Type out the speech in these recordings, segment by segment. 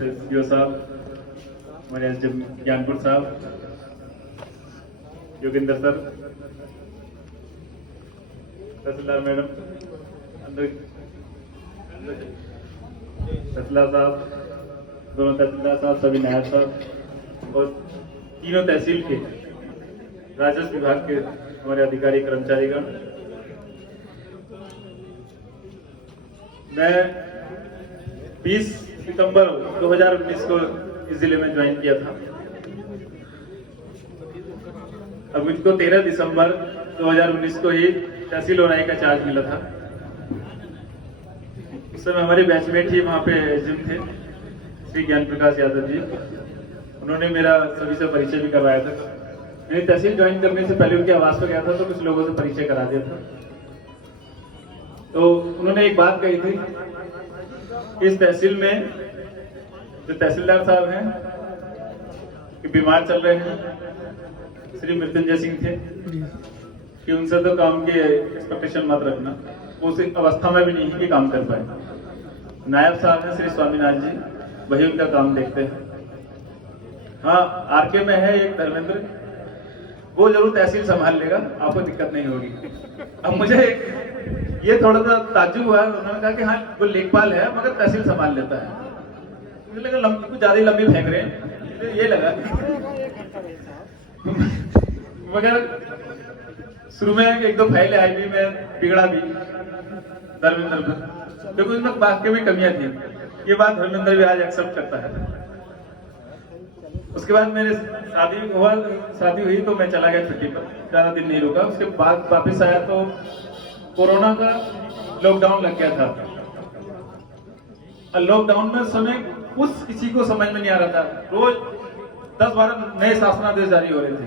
नमस्ते सीओ साहब, हमारे एसडीएम ज्ञानपुर साहब, योगेंद्र सर, तहसीलदार मैडम, तहसीलदार साहब, दोनों तहसीलदार साहब, सभी नायब साहब और तीनों तहसील के राजस्व विभाग के हमारे अधिकारी कर्मचारीगण। मैं 20 सितंबर 2019 को इस जिले में ज्वाइन किया था और मुझको 13 दिसंबर 2019 को ही तहसील ओराई का चार्ज मिला था। उस समय हमारे बैचमेट ही वहाँ पे जिम थे, श्री ज्ञान प्रकाश यादव जी। उन्होंने मेरा सभी से परिचय भी करवाया था। मैंने तहसील ज्वाइन करने से पहले उनके आवास पर गया था तो कुछ लोगों से परिचय करा दिया था। तो उन्होंने एक बात कही थी, इस तहसील में जो तहसीलदार साहब हैं कि बीमार चल रहे हैं, श्री मृत्युंजय सिंह थे, कि उनसे तो काम की एक्सपेक्टेशन मत रखना, वो उस अवस्था में भी नहीं है कि काम कर पाए। नायब साहब हैं श्री स्वामीनाथ जी, वही उनका काम देखते हैं। हाँ, आरके में है एक धर्मेंद्र, वो जरूर तहसील संभाल लेगा, आपको दिक्कत नहीं होगी। अब मुझे ये थोड़ा सा ताज्जुब हुआ, उन्होंने कहा कि हाँ वो लेखपाल है मगर तहसील संभाल लेता है। मुझे लगा कुछ ज्यादा लंबी फेंक रहे हैं, ये लगा। मगर शुरू में एक दो फाइलें आई भी, मैं बिगड़ा भी धर्मेंद्र पर, देखो इसमें वाक्य में कमियां थी। ये बात धर्मेंद्र भी आज एक्सेप्ट करता है। उसके बाद मेरे शादी हुई तो मैं चला गया छुट्टी पर, ज्यादा दिन नहीं रुका। उसके बाद वापिस आया तो कोरोना का लॉकडाउन लग गया था। और लॉकडाउन में उस समय कुछ किसी को समझ में नहीं आ रहा था। रोज 10-12 नए शासनादेश जारी हो रहे थे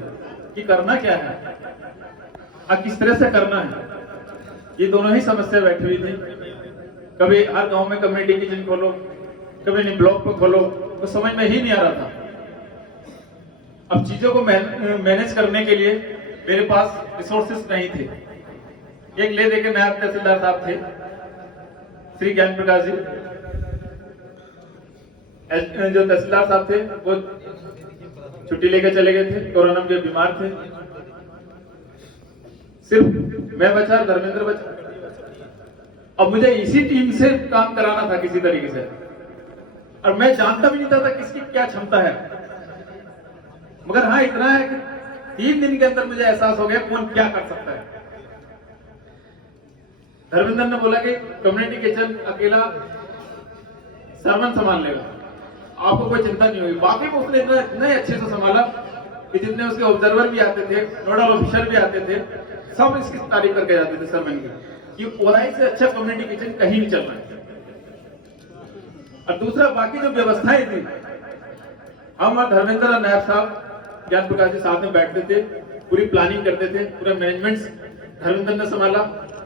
कि करना क्या है और किस तरह से करना है। ये दोनों ही समस्या बैठी हुई थी। कभी हर गांव में कम्युनिटी किचन खोलो, कभी नहीं ब्लॉक पे खोलो, तो समझ में ही नहीं आ रहा था। अब चीजों को मैनेज करने के लिए मेरे पास रिसोर्सेस नहीं थे। एक ले देकर नायब तहसीलदार साहब थे श्री ज्ञान प्रकाश जी, जो तहसीलदार साहब थे वो छुट्टी लेकर चले गए थे, कोरोना में बीमार थे। सिर्फ मैं बचा, धर्मेंद्र बचा। अब मुझे इसी टीम से काम कराना था किसी तरीके से, और मैं जानता भी नहीं था किसकी क्या क्षमता है। मगर हाँ इतना है कि 3 दिन के अंदर मुझे एहसास हो गया कौन क्या कर सकता है। धर्मेंद्र ने बोला कि कम्युनिटी किचन अकेला सरवन संभाल लेगा, आपको कोई चिंता नहीं होगी। वाकई में उसने इतने अच्छे से संभाला कि जितने उसके ऑब्जर्वर भी आते थे, नोडल ऑफिसर भी आते थे, सब इसकी तारीफ करके जाते थे सरवन की, कि ओराई से अच्छा कम्युनिटी किचन कहीं नहीं चल रहा है। और दूसरा बाकी जो व्यवस्थाएं थी, हम और धर्मेंद्र और नायब साहब ज्ञान प्रकाश जी साथ में बैठते थे, पूरी प्लानिंग करते थे, पूरा मैनेजमेंट धर्मेंद्र ने संभाला,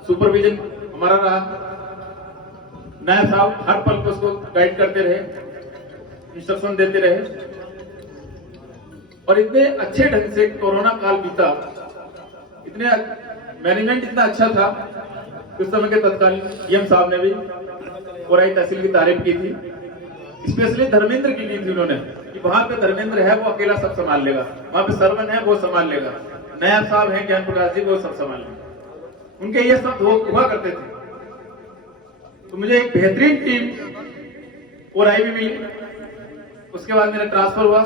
सुपरविजन हमारा रहा। नायब साहब हर पल को उसको गाइड करते रहे, इंस्ट्रक्शन देते रहे। और इतने अच्छे ढंग से कोरोना काल बीता, इतने मैनेजमेंट इतना अच्छा था, उस समय के तत्कालीन डीएम साहब ने भी ओराई तहसील की तारीफ की थी। स्पेशली धर्मेंद्र की ली थी उन्होंने कि वहां पे धर्मेंद्र है वो अकेला सब संभाल लेगा, वहां पे सरवन है वो संभाल लेगा, नायब साहब है ज्ञान प्रकाश जी वो सब संभाल लेंगे। उनके ये सब हुआ करते थे। तो मुझे एक बेहतरीन टीम ओराई भी मिली। उसके बाद मेरा ट्रांसफर हुआ,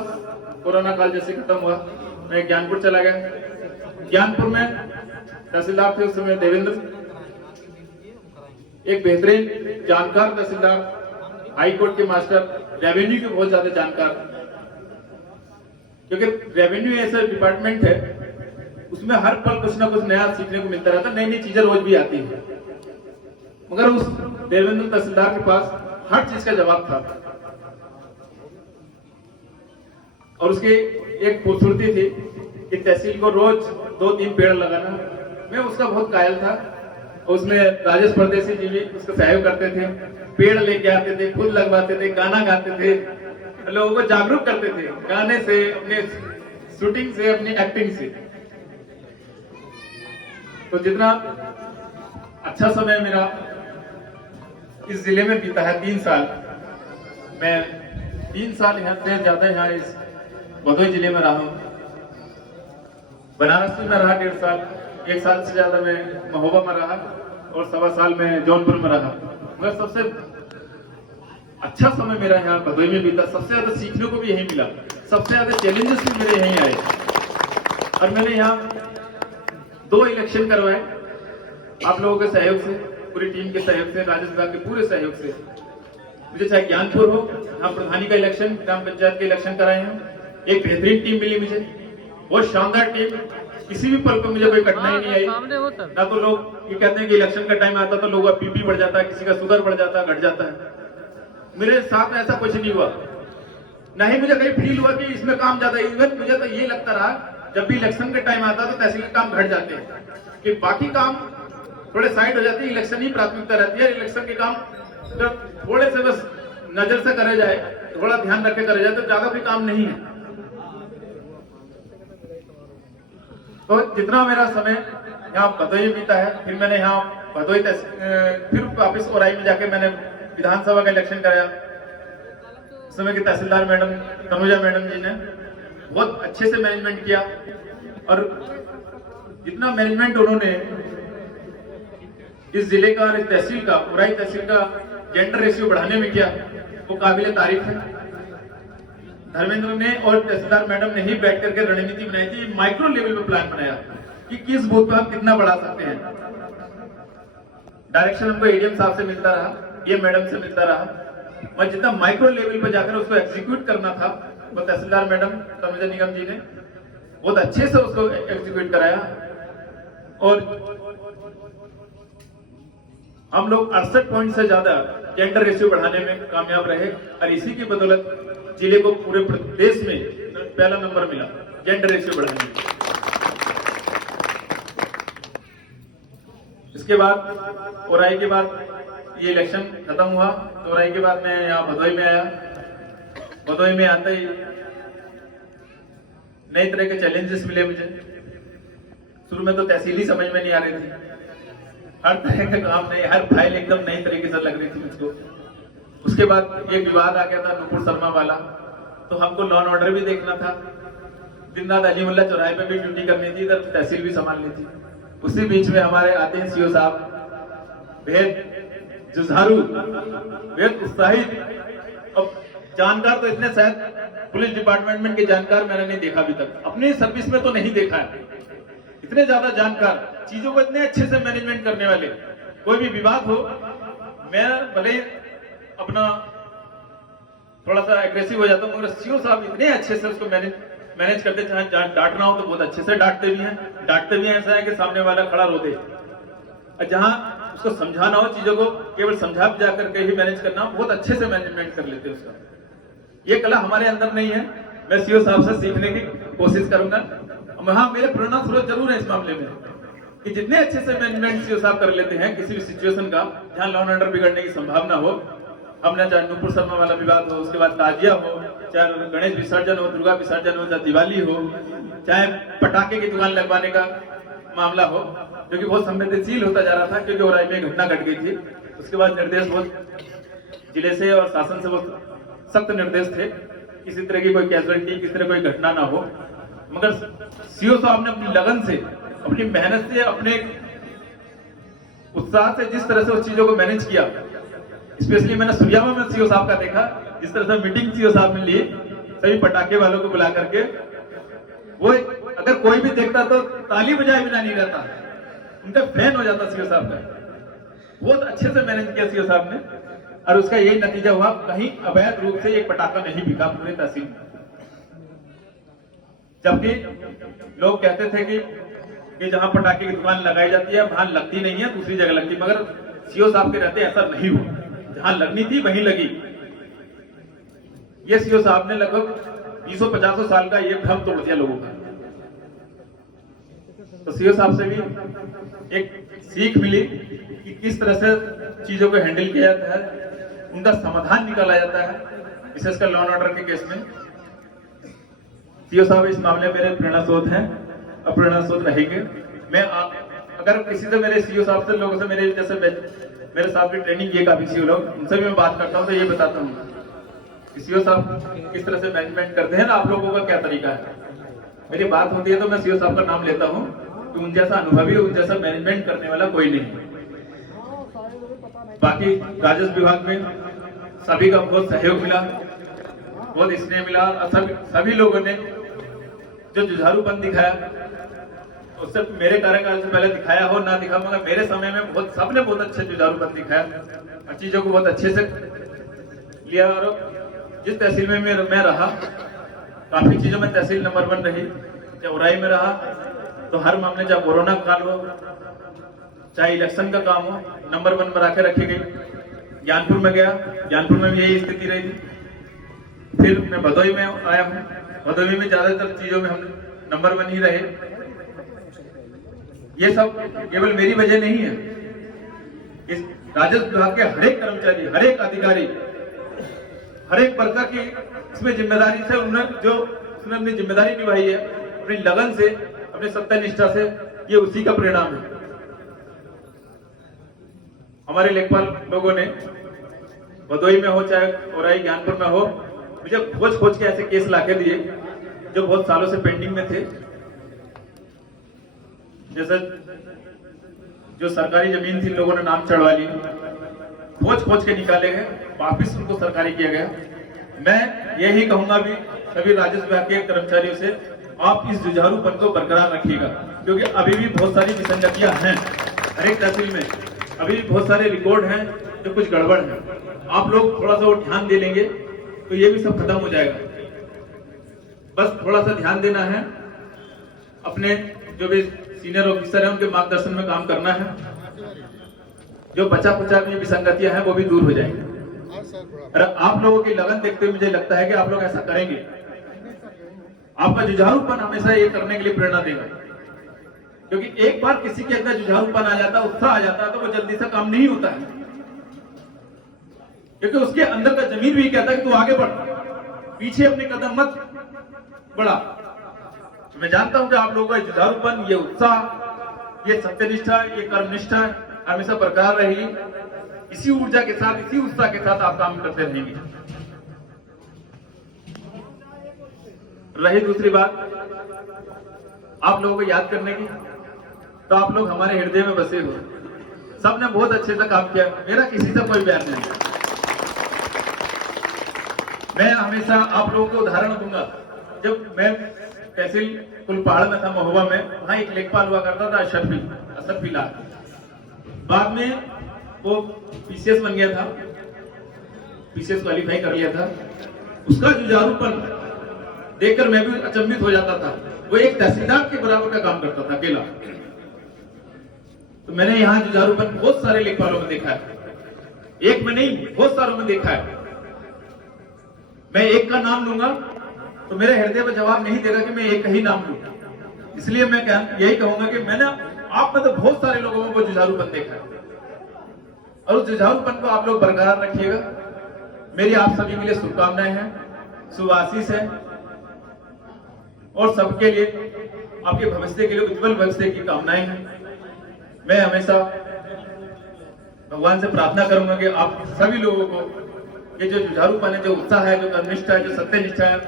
कोरोना काल जैसे खत्म हुआ, मैं ज्ञानपुर चला गया। ज्ञानपुर में तहसीलदार थे उस समय देवेंद्र, एक बेहतरीन जानकार तहसीलदार, हाई कोर्ट के मास्टर, रेवेन्यू के बहुत ज्यादा जानकार। क्योंकि रेवेन्यू ऐसा डिपार्टमेंट है, उसमें हर पल कुछ ना कुछ नया सीखने को मिलता रहता है, नई नई चीजें रोज भी आती है। मगर उस देवेंद्र तहसीलदार के पास हर चीज का जवाब था। और उसकी एक खूबसूरती थी कि तहसील को रोज 2-3 पेड़ लगाना। मैं उसका बहुत कायल था। उसमें राजेश परदेसी जी भी उसका सहयोग करते थे, पेड़ लेके आते थे, खुद लगवाते थे, गाना गाते थे, लोगों को जागरूक करते थे गाने से, अपने शूटिंग से, अपनी एक्टिंग से। तो जितना अच्छा समय मेरा इस जिले में बीता है, 3 साल मैं 3 साल यहाँ से ज्यादा यहाँ इस भदोही जिले में रहा हूँ। बनारस में रहा 1.5 साल, 1 साल से ज्यादा मैं महोबा में रहा और 1.25 साल में जौनपुर में रहा। मगर सबसे अच्छा समय मेरा यहाँ भदोही में बीता। सबसे ज्यादा सीखने को भी यही मिला, सबसे ज्यादा चैलेंजेस भी मेरे यहीं आए। और मैंने यहाँ 2 इलेक्शन करवाए आप लोगों के सहयोग से, पूरी टीम के सहयोग से, राजस्व विभाग के पूरे सहयोग से। मुझे चाहे ज्ञानपुर हो, यहाँ प्रधानी का इलेक्शन, ग्राम पंचायत के इलेक्शन कराए हैं। एक बेहतरीन टीम मिली मुझे, बहुत शानदार टीम। किसी भी पल पर मुझे कोई कठिनाई नहीं आई। ना तो लोग ये कहते हैं कि इलेक्शन का टाइम आता तो लोगों का बीपी बढ़ जाता है, किसी का शुगर बढ़ जाता है, घट जाता है। मेरे साथ में ऐसा कुछ नहीं हुआ। ना ही मुझे कहीं फील हुआ कि इसमें काम ज्यादा। इवन मुझे तो ये लगता रहा जब भी इलेक्शन का टाइम आता तो तहसील के काम घट जाते हैं, कि बाकी काम थोड़े साइड हो जाते हैं, इलेक्शन ही प्राथमिकता रहती है। इलेक्शन के काम जब थोड़े से बस नजर से करे जाए, थोड़ा ध्यान रख के करे जाए तो ज्यादा भी काम नहीं है। तो जितना मेरा समय यहाँ भदोही बीता है, फिर मैंने यहाँ भदोही फिर वापिस ओराई में जाके मैंने विधानसभा का इलेक्शन कराया। उस समय की तहसीलदार मैडम तनुजा मैडम जी ने बहुत अच्छे से मैनेजमेंट किया और जितना मैनेजमेंट उन्होंने इस जिले का और इस तहसील का, ओराई तहसील का जेंडर रेशियो बढ़ाने में किया, वो काबिले तारीफ है। धर्मेंद्र ने और तहसीलदार मैडम ने ही बैठ करके रणनीति बनाई थी, माइक्रो लेवल पे प्लान बनाया कि किस बूथ पे हम कितना बढ़ा सकते हैं। डायरेक्शन हमको एडीएम साहब से मिलता रहा, ये मैडम से मिलता रहा, और जितना माइक्रो लेवल पे जाकर उसको एग्जीक्यूट करना था वो तहसीलदार मैडम तनुजा निगम जी ने बहुत अच्छे से उसको एग्जीक्यूट कराया। और हम लोग 68 पॉइंट से ज्यादा जेंडर रेशियो बढ़ाने में कामयाब रहे और इसी की बदौलत जिले को पूरे देश में पहला नंबर मिला जेंडर रेशियो बढ़ाने में। इसके बाद ओराई के बाद ये इलेक्शन खत्म हुआ तो ओराई के बाद मैं यहाँ भदोही में आया। भदोही में आते ही नई तरह के चैलेंजेस मिले मुझे। शुरू में तो तहसीली समझ में नहीं आ रही थी, हर तरह का काम नहीं, हर फाइल एकदम नई तरीके से लग रही थी मुझको। उसके बाद एक विवाद आ गया था नुपुर शर्मा वाला, तो हमको लॉ एंड ऑर्डर भी देखना था, दिन रात अलीमुल्ला चौराहे पे भी ड्यूटी करनी थी, इधर तहसील भी संभालनी थी। उसी बीच में हमारे आते हैं सीओ साहब, बेहद जुझारू, बेहद उत्साहित और जानकार। तो इतने शायद पुलिस डिपार्टमेंट में के जानकार मैंने नहीं देखा अभी तक, अपनी सर्विस में तो नहीं देखा है। इतने ज्यादा जानकार, चीजों को इतने अच्छे से मैनेजमेंट करने वाले। कोई भी विवाद हो, मैं भले अपना थोड़ा सा एग्रेसिव हो जाता हूँ, मगर सीओ साहब इतने अच्छे से उसको मैनेज करते, चाहे डांटना हो तो बहुत अच्छे से डांटते भी हैं। डांटते भी ऐसा है कि सामने वाला खड़ा रो दे, और जहां उसको समझाना हो चीजों को केवल समझा जा करके ही मैनेज करना, बहुत अच्छे से मैनेजमेंट कर लेते हैं उसका। ये कला हमारे अंदर नहीं है, मैं सीओ साहब से सीखने की कोशिश करूंगा। हाँ, मेरे प्रेरणा स्रोत जरूर है इस मामले में कि जितने अच्छे से मैनेजमेंट सीओ साहब कर लेते हैं किसी भी सिचुएशन का, जहां लॉ एंड ऑर्डर बिगड़ने की संभावना हो। हमने चाहे नुपुर शर्मा वाला विवाद हो, उसके बाद ताजिया हो, चाहे गणेश विसर्जन हो, दुर्गा विसर्जन हो, चाहे दिवाली हो, चाहे पटाखे की दुकान लगवाने का मामला हो, जो कि बहुत संवेदनशील होता जा रहा था क्योंकि ओराई में घटना घट गई थी। उसके बाद निर्देश बहुत जिले से और शासन से बहुत सख्त निर्देश थे, किसी तरह की कोई कैजुअलिटी, किसी तरह कोई घटना ना हो। मगर सीओ साहब ने अपनी लगन से, अपनी मेहनत से, अपने उत्साह से जिस तरह से उस चीजों को मैनेज किया, स्पेशली मैंने सुरियामा में सीओ साहब का देखा, जिस तरह से मीटिंग सीओ साहब ने ली सभी पटाखे वालों को बुला करके, वो अगर कोई भी देखता तो ताली बजाए बिना नहीं रहता, उनका फैन हो जाता सीओ साहब का। बहुत अच्छे से मैनेज किया सीओ साहब ने और उसका यही नतीजा हुआ, कहीं अवैध रूप से एक पटाखा नहीं बिका पूरे तहसील में। जबकि लोग कहते थे कि जहां पटाखे की दुकान लगाई जाती है वहां लगती नहीं है, दूसरी जगह लगती, मगर सीओ साहब के रहते ऐसा नहीं हुआ, जहां लगनी थी वहीं लगी। ये सीओ साहब ने लगभग 250 साल का ये भ्रम तोड़ दिया लोगों का। तो सीओ साहब से भी एक सीख मिली कि किस तरह से चीजों को हैंडल किया जाता है, उनका समाधान निकाला जाता है, विशेषकर लॉ एंड ऑर्डर के केस में। सीओ साहब इस मामले में मेरे प्रेरणा स्रोत हैं और प्रेरणा स्रोत रहेंगे। मैं अगर किसी से मेरे सीओ साहब से, लोगों से, मेरे जैसे मेरे साथ भी ट्रेनिंग किए काफी सीओ लोग, उनसे भी मैं बात करता हूँ तो ये बताता हूँ सीओ साहब किस तरह से मैनेजमेंट करते हैं ना, आप लोगों का क्या तरीका है। मेरी बात होती है तो मैं सीओ साहब का नाम लेता हूँ कि उन जैसा अनुभवी, उन जैसा मैनेजमेंट करने वाला कोई नहीं। बाकी राजस्व विभाग में सभी का बहुत सहयोग मिला, बहुत स्नेह मिला। सभी लोगों ने जो जुझारूपन दिखाया, उससे मेरे कार्यकाल से पहले दिखाया हो ना दिखा, मगर मेरे समय में बहुत सबने बहुत अच्छे जुझारूपन दिखाया और चीजों को बहुत अच्छे से लिया। और जिस तहसील में मैं रहा, काफी चीजों में तहसील नंबर 1 रही। जब उराई में रहा तो हर मामले, चाहे कोरोना काल हो, चाहे इलेक्शन का काम हो, नंबर 1 पर आके रखी गई। ज्ञानपुर में गया, ज्ञानपुर में भी यही स्थिति रही थी। फिर मैं भदोई में आया हूँ, भदोई में ज्यादातर चीजों में हम नंबर 1 ही रहे। ये सब केवल मेरी वजह नहीं है, इस राजस्व विभाग के हर एक कर्मचारी, हर एक अधिकारी, हर एक वर्कर की इसमें जिम्मेदारी से उसने अपनी जिम्मेदारी निभाई है, अपनी लगन से, अपनी सत्यनिष्ठा से, ये उसी का परिणाम है। हमारे लेखपाल लोगों ने भदोई में हो चाहे औराई ज्ञानपुर में हो, मुझे खोज खोज के ऐसे केस लाके दिए जो बहुत सालों से पेंडिंग में थे। जैसे जो सरकारी जमीन थी, लोगों ने नाम चढ़वा ली, खोज खोज के निकाले गए, वापिस उनको सरकारी किया गया। मैं यही कहूंगा भी सभी राजस्व विभाग के कर्मचारियों से, आप इस जुझारूपन को बरकरार रखिएगा, क्योंकि अभी भी बहुत सारी विसंगतियां हैं हर एक तहसील में, अभी भी बहुत सारे रिकॉर्ड हैं जो कुछ गड़बड़ है। आप लोग थोड़ा सा वो ध्यान दे लेंगे तो ये भी सब खत्म हो जाएगा। बस थोड़ा सा ध्यान देना है, अपने जो भी सीनियर ऑफिसर है उनके मार्गदर्शन में काम करना है, जो बचा कुचा में विसंगतियां हैं वो भी दूर हो जाएंगी। और आप लोगों की लगन देखते हुए मुझे लगता है कि आप लोग ऐसा करेंगे। आपका जुझारूपन हमेशा ये करने के लिए प्रेरणा देगा, क्योंकि एक बार किसी के अंदर जुझारूपन आ जाता है, उत्साह आ जाता है, तो वो जल्दी से काम नहीं होता है, क्योंकि उसके अंदर का जमीन भी कहता है कि तू आगे बढ़, पीछे अपने कदम मत बढ़ा। मैं जानता हूं कि आप लोगों का जुझारूपन, ये उत्साह, ये सत्यनिष्ठा, ये कर्मनिष्ठा हमेशा बरकरार रहेगी। इसी ऊर्जा के साथ, इसी उत्साह के साथ आप काम करते रहेंगे। रही दूसरी बात आप लोगों को याद करने की, तो आप लोग हमारे हृदय में बसे हो, सबने बहुत अच्छे से काम किया, मेरा किसी से कोई बैर नहीं। मैं हमेशा आप लोगों को उदाहरण दूंगा। जब मैं तहसील कुलपहाड़ में था, महुआ में, वहां एक लेखपाल हुआ करता था अशरफी लाल। बाद में वो पीसीएस बन गया था, पीसीएस क्वालिफाई कर लिया था। उसका जुझारूपन देखकर मैं भी अचंभित हो जाता था। वो एक तहसीलदार के बराबर का काम करता था अकेला। तो मैंने यहाँ जुझारूपन बहुत सारे लेखपालों में देखा है, एक में नहीं बहुत सारों में देखा है। मैं एक का नाम लूंगा तो मेरे हृदय पर जवाब नहीं देगा कि मैं एक ही नाम लूं, इसलिए मैं यही कहूंगा कि मैंने आप में तो बहुत सारे लोगों को जुझारूपन देखा है, और उस जुझारूपन को आप लोग बरकरार रखिएगा। मेरी आप सभी के लिए शुभकामनाएं हैं, शुभ आशीष है, और सबके लिए, आपके भविष्य के लिए उज्जवल भविष्य की कामनाएं हैं। मैं हमेशा भगवान से प्रार्थना करूंगा कि आप सभी लोगों को ये जो जुझारूपन है, जो उत्साह है, जो कर्मनिष्ठा है, जो सत्यनिष्ठा है,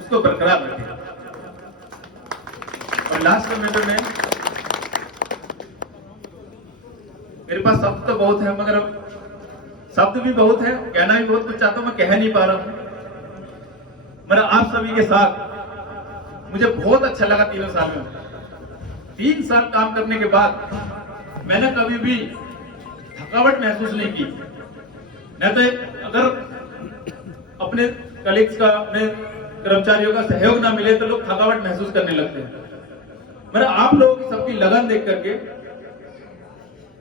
उसको बरकरार रखें। और लास्ट में मेरे पास शब्द तो बहुत है, मगर शब्द भी बहुत है, कहना भी बहुत कुछ चाहता हूं, मैं कह नहीं पा रहा हूं। मेरा आप सभी के साथ मुझे बहुत अच्छा लगा। 3 साल में 3 साल काम करने के बाद मैंने कभी भी थकावट महसूस नहीं की। नहीं तो अगर अपने कलीग्स का, अपने कर्मचारियों का सहयोग ना मिले तो लोग थकावट महसूस करने लगते हैं। मेरा आप लोगों की सबकी लगन देख करके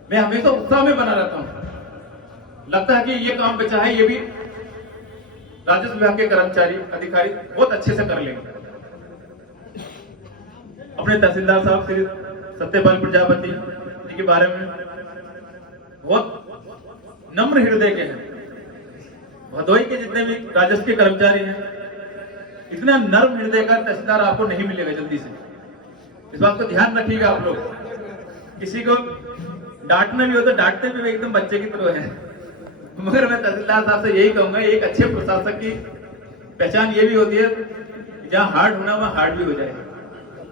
मैं हमेशा उत्साह में बना रहता हूं। लगता है कि ये काम बचा है, ये भी राजस्व विभाग के कर्मचारी, अधिकारी बहुत अच्छे से कर लेंगे। अपने तहसीलदार साहब श्री सत्यपाल प्रजापति जी के बारे में बहुत नम्र हृदय के हैं। भदोई के जितने भी राजस्व के कर्मचारी हैं, इतना नर्म हृदय का तहसीलदार आपको नहीं मिलेगा जल्दी से। इस बात को ध्यान रखिएगा आप लोग। किसी को डांटना भी हो तो डांटने में एकदम बच्चे की तरह है, मगर मैं तहसीलदार साहब से यही कहूंगा, एक अच्छे प्रशासक की पहचान ये भी होती है कि जहाँ हार्ड होना वहाँ हार्ड भी हो जाएगा,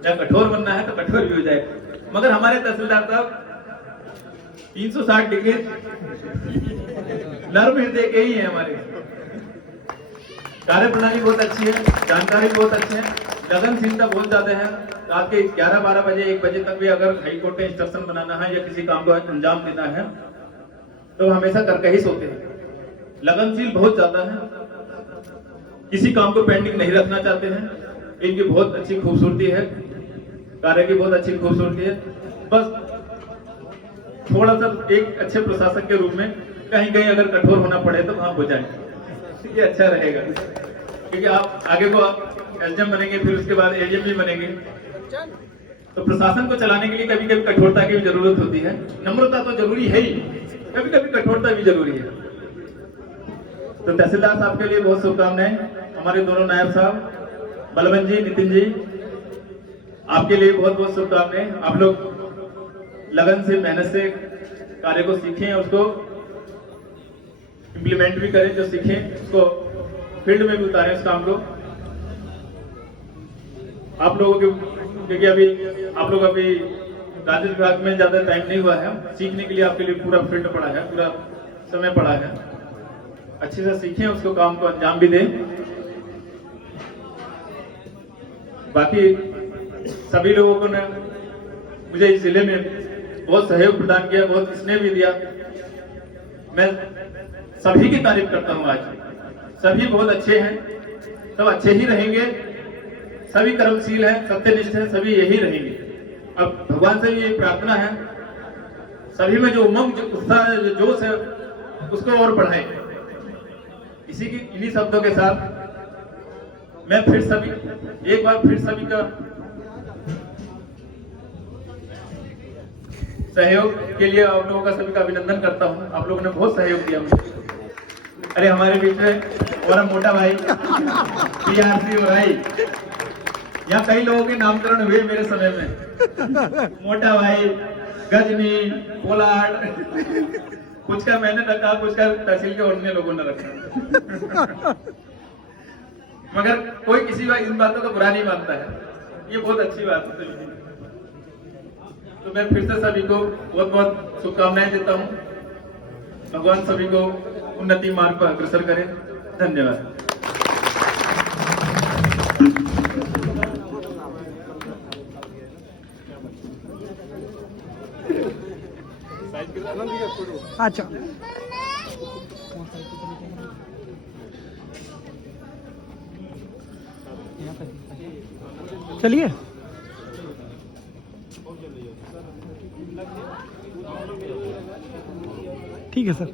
जहाँ कठोर बनना है तो कठोर भी हो जाएगा। मगर हमारे तहसीलदार साहब 360 डिग्री नर्म हृदय के ही है हमारे। कार्य प्रणाली बहुत अच्छी है, जानकारी बहुत अच्छे है, लगनशीलता बहुत ज्यादा है। रात के 11-12 बजे 1 बजे तक भी अगर हाई कोर्ट में इंस्ट्रक्शन बनाना है या किसी काम को अंजाम देना है तो हमेशा करके ही सोते हैं। लगनशील बहुत ज्यादा है, किसी काम को पेंडिंग नहीं रखना चाहते हैं। इनकी बहुत अच्छी खूबसूरती है, कार्य की बहुत अच्छी खूबसूरती है। बस थोड़ा सा एक अच्छे प्रशासक के रूप में कहीं कहीं अगर कठोर होना पड़े तो वहां हो जाए, ये अच्छा रहेगा। क्योंकि आप आगे को एसडीएम बनेंगे, फिर उसके बाद एडीएम भी बनेंगे, तो प्रशासन को चलाने के लिए कभी कभी कठोरता की भी जरूरत होती है। नम्रता तो जरूरी है ही, कभी कभी कठोरता भी जरूरी है। तो तहसीलदार साहब के लिए बहुत शुभकामनाएं। हमारे दोनों नायब साहब बलवंत जी, नितिन जी, आपके लिए बहुत बहुत शुभकामनाएं। आप लोग लगन से, मेहनत से कार्य को सीखें, उसको इम्प्लीमेंट भी करें, जो सीखें उसको फील्ड में भी उतारें उस काम को। आप लोगों के, क्योंकि अभी आप लोग अभी राजस्व विभाग में ज्यादा टाइम नहीं हुआ है, सीखने के लिए आपके लिए पूरा फील्ड पड़ा है, पूरा समय पड़ा है। अच्छे से सीखें, उसको काम को अंजाम भी दें। बाकी सभी लोगों को ने मुझे इस जिले में बहुत सहयोग प्रदान किया, बहुत स्नेह भी दिया। मैं सभी की तारीफ करता हूं। आज सभी बहुत अच्छे हैं, सब अच्छे ही रहेंगे, सभी कर्मशील हैं, सत्यनिष्ठ हैं, सभी यही रहेंगे। अब भगवान से ये प्रार्थना है, सभी में जो उमंग, जो उत्साह, जो जोश है, उसको और बढ़ाएं। इन्हीं शब्दों के साथ मैं फिर सभी, एक बार फिर सभी का सहयोग के लिए आप लोगों का सभी का अभिनंदन करता हूं। आप लोगों ने बहुत सहयोग दिया मुझे। अरे हमारे बीच में हमारा मोटा भाई PRC भाई, यहाँ कई लोगों के नामकरण हुए मेरे समय में। मोटा भाई, गजनी, पोलार्ड, कुछ का मैंने रखा, कुछ का तहसील के अन्य लोगों ने रखा। मगर कोई किसी बात, इन बातों को बुरा नहीं मानता है, ये बहुत अच्छी बात है। तो मैं फिर से सभी को बहुत बहुत शुभकामनाएं देता हूं। भगवान सभी को उन्नति मार्ग पर अग्रसर करें। धन्यवाद। अच्छा, चलिए। ठीक है सर।